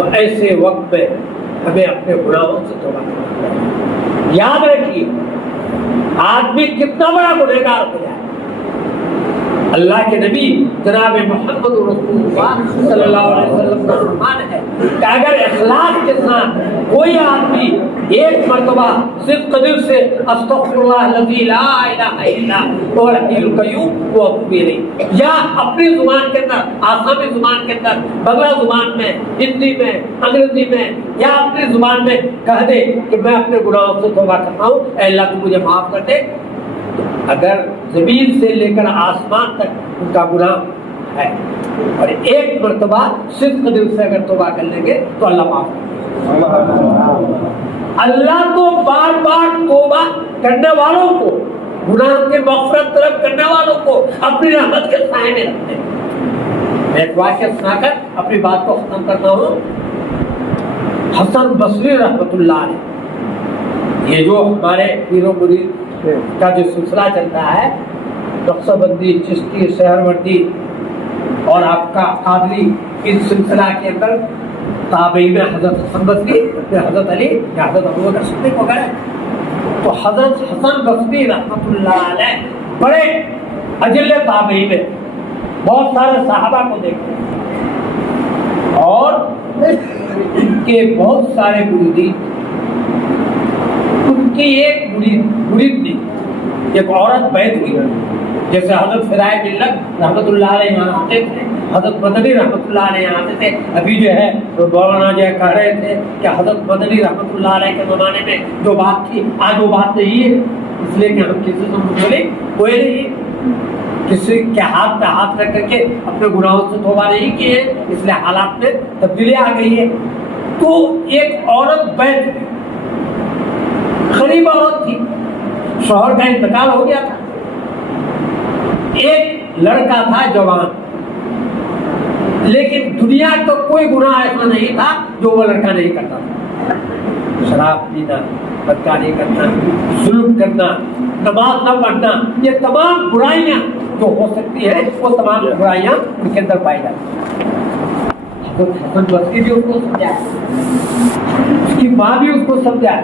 تو ایسے وقت میں ہمیں اپنے گناہوں سے توبہ کرنا ہے۔ یاد رکھیے آدمی کتنا بڑا گنہگار ہو جائے، اللہ کے نبی جناب محمد رسول اللہ صلی اللہ علیہ وسلم کا فرمان ہے کہ اگر اخلاص کے ساتھ کوئی آدمی ایک مرتبہ صدق دل سے استغفر اللہ الذی لا الہ الا هو الحی القیوم وہ میرے یا اپنی زبان کے اندر آسامی زبان کے اندر بغلا زبان میں ہندی میں انگریزی میں یا اپنی زبان میں کہہ دے کہ میں اپنے گناہوں سے توبہ کرتا ہوں، اے اللہ تو مجھے معاف کر دے، اگر زمین سے لے کر آسمان تک ان کا گناہ ہے اور ایک مرتبہ صدق دل سے اگر توبہ کر لیں گے تو اللہ معاف کرے گا۔ اللہ تو بار بار توبہ کرنے والوں کو، گناہ کے مغفرت طلب کرنے والوں کو اپنی رحمت کے سائے میں رکھتے ہیں۔ میں ایک واقعہ سنا کر اپنی بات کو ختم کرتا ہوں۔ حسن بصری رحمۃ اللہ علیہ، یہ جو ہمارے پیر و مرید کا جو سلسلہ چلتا ہے، نقشہ بندی، چشتی، سہروردی اور آپ کا قادری، اس سلسلہ کے اندر تابعین میں حضرت حسن بصری، حضرت علی یا حضرت ابوبکر صدیق وغیرہ، تو حضرت حسن بصری رحمۃ اللہ علیہ بڑے اجل تابعین میں بہت سارے صحابہ کو دیکھتے ہیں اور ان کے بہت سارے مریدین، ان کی ایک مرید تھی، ایک عورت بیت ہوئی، جیسے حضرت فدائے ملت رحمۃ اللہ علیہ یہاں آتے تھے، حضرت مدنی رحمۃ اللہ علیہ یہاں آتے تھے۔ ابھی جو ہے مولانا جو ہے کہہ رہے تھے کہ حضرت مدنی رحمۃ اللہ علیہ کے زمانے میں جو بات تھی آج وہ بات نہیں ہے، اس لیے کہ ہم کسی سے بولے کوئی نہیں، کسی کے ہاتھ پہ ہاتھ رکھ کر کے اپنے گناہوں سے توبہ نہیں کیے، اس لیے حالات میں تبدیلی آ گئی ہے۔ تو ایک عورت بیت ہوئی، غریب عورت تھی، شوہر کا انتقال ہو گیا تھا، ایک لڑکا تھا جوان، لیکن دنیا کا کوئی گناہ ایسا نہیں تھا جو وہ لڑکا نہیں کرتا تھا۔ شراب پینا، بدکاری کرنا، ظلم کرنا، نماز نہ پڑھنا، یہ تمام برائیاں جو ہو سکتی ہیں وہ تمام برائیاں ان کے اندر پائی جاتی ہیں۔ حسن بصری بھی اس کو سمجھایا، اس کی ماں بھی اس کو سمجھایا،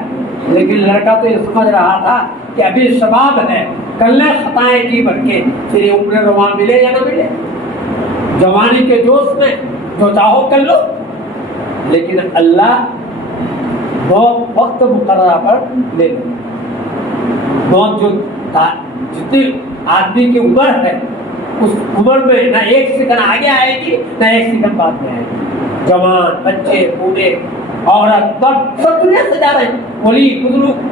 لیکن لڑکا تو یہ سمجھ رہا تھا کہ ابھی شباب ہے، کر لیں خطائیں کی بڑھ کے، پھر یہ عمر رواں ملے یا نہ ملے، جوانی کے جوش میں جو چاہو کر لو، لیکن اللہ بہت وقت مقررہ پر لے لے۔ بہت جو جتنی آدمی کی عمر ہے اس عمر میں نہ ایک سیکنڈ آگے آئے گی نہ ایک سیکنڈ بعد میں آئے گی۔ جوان، بچے، بوڑھے، عورت، مرد سب دنیا سے جا رہے ہیں، ولی، بزرگ،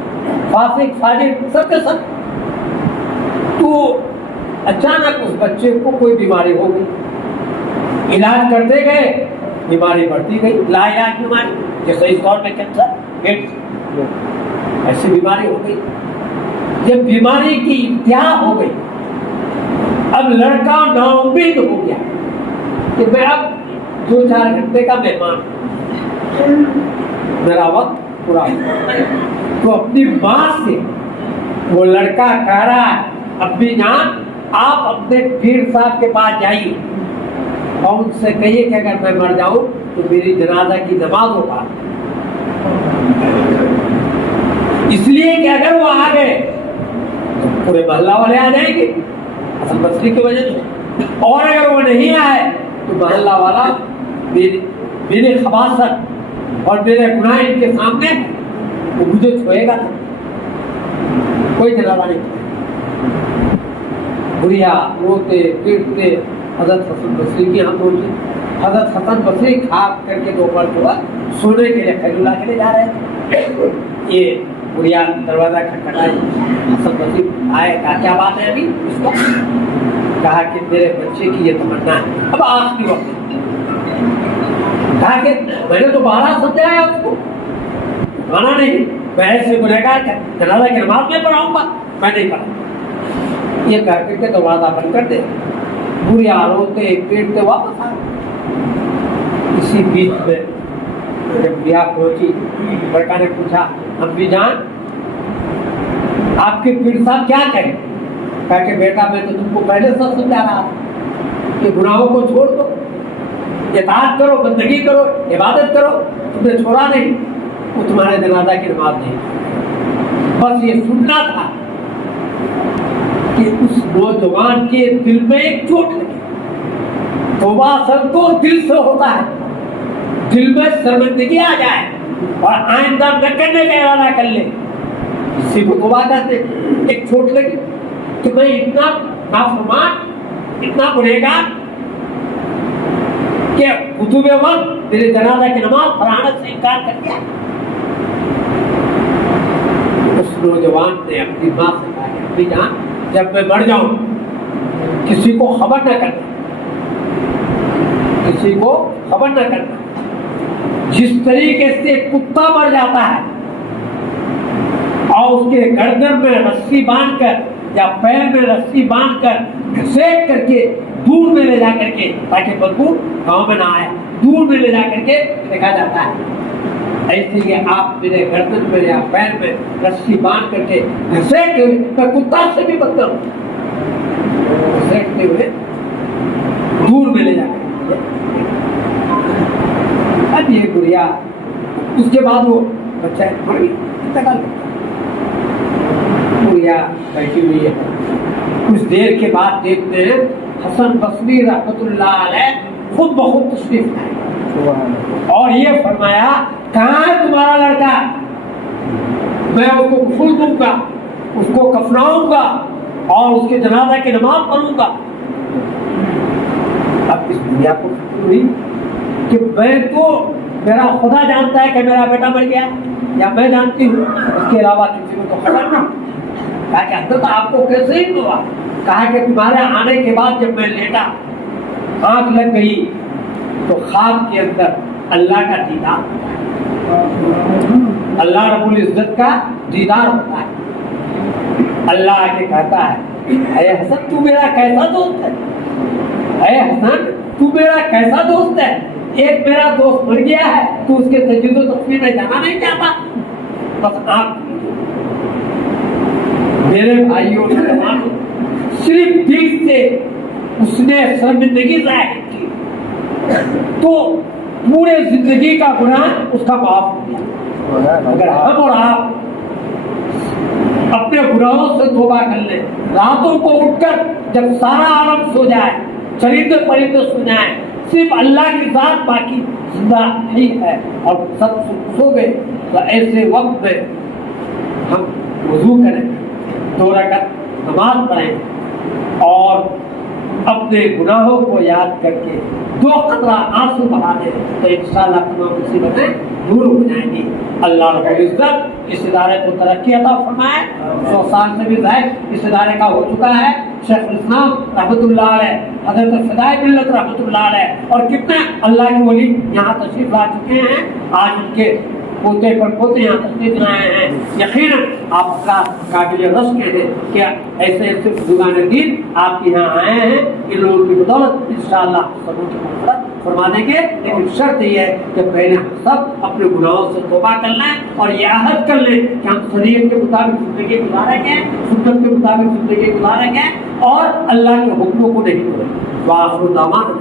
فاسق، فاجر، سب کے سب۔ تو اچانک اس بچے کو کوئی بیماری ہو گئی، علاج کرتے گئے، بیماری بڑھتی گئی، لا علاج بیماری، جیسے اس دور میں کینسر، ایڈس، ایسی بیماری ہو گئی۔ جب بیماری کی انتہا ہو گئی، اب لڑکا نا امید ہو گیا کہ میں اب 2-4 گھنٹے کا مہمان، میرا وقت پورا ہو۔ تو اپنی ماں سے وہ لڑکا کہہ رہا ہے، امی جان آپ اپنے پیر صاحب کے پاس جائیے اور ان سے کہیے کہ اگر میں مر جاؤں تو میری جنازہ کی نماز اٹھا، اس لیے کہ اگر وہ آ گئے تو پورے محلہ والے آ جائیں گے حسن بصری کی وجہ سے، اور اگر وہ نہیں آئے تو محلہ والا میرے خباثت اور میرے گناہ ان کے سامنے وہ مجھے چھوئے گا، کوئی جنازہ نہیں۔ بڑھیا روتے پیٹتے حضرت حسن بصری کی ہم پہنچے۔ حضرت حسن بصری کھا کر کے دوپہر کے بعد سونے کے لیے خیر اللہ کے لیے جا رہے تھے۔ یہ بڑھیا دروازہ کھٹکھٹایا، حسن بصری آئے، کہا کیا بات ہے ابھی؟ اس کو کہا کہ میرے بچے کی یہ تمنا ہے، اب آخری وقت۔ کہا کہ میں نے تو 12 سمجھایا اس کو، مانا نہیں، میں ایسے گنہگار جنازہ کی نماز میں پڑھاؤں گا، میں نہیں پڑھا۔ یہ کہہ کر کے دروازہ بند کر دے، بڑھیا روتے پیٹتے واپس آ۔ اسی بیچ میں جب بیا پہنچی، لڑکا نے پوچھا امی جان آپ کے پیر صاحب کیا کہیں؟ کہا کہ بیٹا میں تو تم کو پہلے سب سمجھا رہا تھا کہ گناہوں کو چھوڑ دو، اطاعت کرو، بندگی کرو، عبادت کرو، تم نے چھوڑا نہیں، وہ تمہارے جنازہ کی نماز نہیں۔ بس یہ سننا تھا کہ اس نوجوان کے دل میں ایک چوٹ لگی۔ توبہ اصل تو دل سے ہوتا ہے، دل میں شرمندگی آ جائے اور آئندہ نہ کرنے کا ارادہ کر لے، اسی کو توبہ کہتے ہیں۔ ایک چوٹ لگی کہ میں اتنا نافرمان، اتنا گنہگار کہ خطوبہ وقت میرے جنازہ کی نماز پڑھانے سے انکار کر دیا۔ اس نوجوان نے اپنی ماں سے کہا کہ اپنی جان، جب میں مر جاؤں کسی کو خبر نہ کرنا، کسی کو خبر نہ کرنا۔ جس طریقے سے کتا مر جاتا ہے اور اس کے گردن میں رسی باندھ کر یا پیر میں رسی باندھ کر گھسیٹ کر کے دور میں لے جا کر کے، تاکہ بدبو گاؤں میں نہ آئے، دور میں لے جا کر کے دیکھا جاتا ہے، ایسے ہی آپ میرے گردن میں یا پیر میں رسی باندھ کر کے گھسیٹ کے، میں کتا سے بھی بدتر ہوں، گھسیٹتے ہوئے دور میں لے جا کر کے۔ اب یہ گڑیا، اس کے بعد وہ بچہ مر گئی، انتقال کرتا، گڑیا بیٹھی ہوئی ہے۔ کچھ دیر کے بعد دیکھتے ہیں حسن بصری رحمۃ اللہ علیہ خود بخود تشریف لائے اور یہ فرمایا، کہاں ہے تمہارا لڑکا؟ میں اس کو غسل دوں گا، اس کو کفناؤں گا اور اس کے جنازہ کی نماز پڑھوں گا۔ اب اس دنیا کو فکر ہوئی کہ میں تو، میرا خدا جانتا ہے کہ میرا بیٹا مر گیا، یا میں جانتی ہوں، اس کے علاوہ کسی کو تو خبر نہ۔ کہا کہ حضرت آپ کو کیسے ہی ہوا؟ کہا کہ تمہارے آنے کے بعد جب میں لیٹا، آنکھ لگ گئی تو خواب کے اندر اللہ کا دیدار ہوتا ہے، اللہ رب العزت کا دیدار ہوتا ہے۔ اللہ آگے کہتا ہے، اے حسن تو میرا کیسا دوست ہے، اے حسن تو میرا کیسا دوست ہے، ایک میرا دوست مر گیا ہے تو اس کے تجدید و تکفیر میں جانا نہیں چاہتا، بس آپ میرے بھائیوں صرف دل سے اس نے شرمندگی ظاہر کی تو پورے زندگی کا گناہ اس کا معاف ہو گیا۔ اگر ہم اور آپ اپنے گناہوں سے توبہ کر لیں، راتوں کو اٹھ کر جب سارا عالم سو جائے، چرندے پرندے سو جائیں، صرف اللہ کی ذات باقی زندہ نہیں ہے اور سب سو گئے، تو ایسے وقت میں ہم وضو کریں، 2 رکعت نماز پڑھیں اور اپنے گناہوں کو یاد کر کے 2 قطرہ آنسو بہا دیں تو انشاءاللہ تمام مصیبتیں دور ہو جائیں گی۔ اللہ رب العزت اس ادارے کو ترقی عطا فرمائے۔ 100 سال سے بھی زائد اس ادارے کا ہو چکا ہے۔ شیخ الاسلام رحمۃ اللہ علیہ، حضرت فدائے ملت رحمۃ اللہ علیہ اور کتنے اللہ کے ولی یہاں تشریف لا چکے ہیں، آج ان کے پوتے پر پوتے یہاں تشریف لائے ہیں۔ یقیناً آپ کا قابل رشک ہے کہ ایسے ایسے بزرگان دین آپ کے یہاں آئے ہیں، ان لوگوں کی بدولت انشاءاللہ سبوں کی مغفرت فرما دیں گے، لیکن شرط یہ ہے کہ پہلے ہم سب اپنے گناہوں سے توبہ کر لیں اور یہ عہد کر لیں کہ ہم شریعت کے مطابق زندگی گزاریں گے، سنت کے مطابق زندگی گزاریں گے اور اللہ کے حکموں کو نہیں توڑیں گے۔ وآخر دعوانا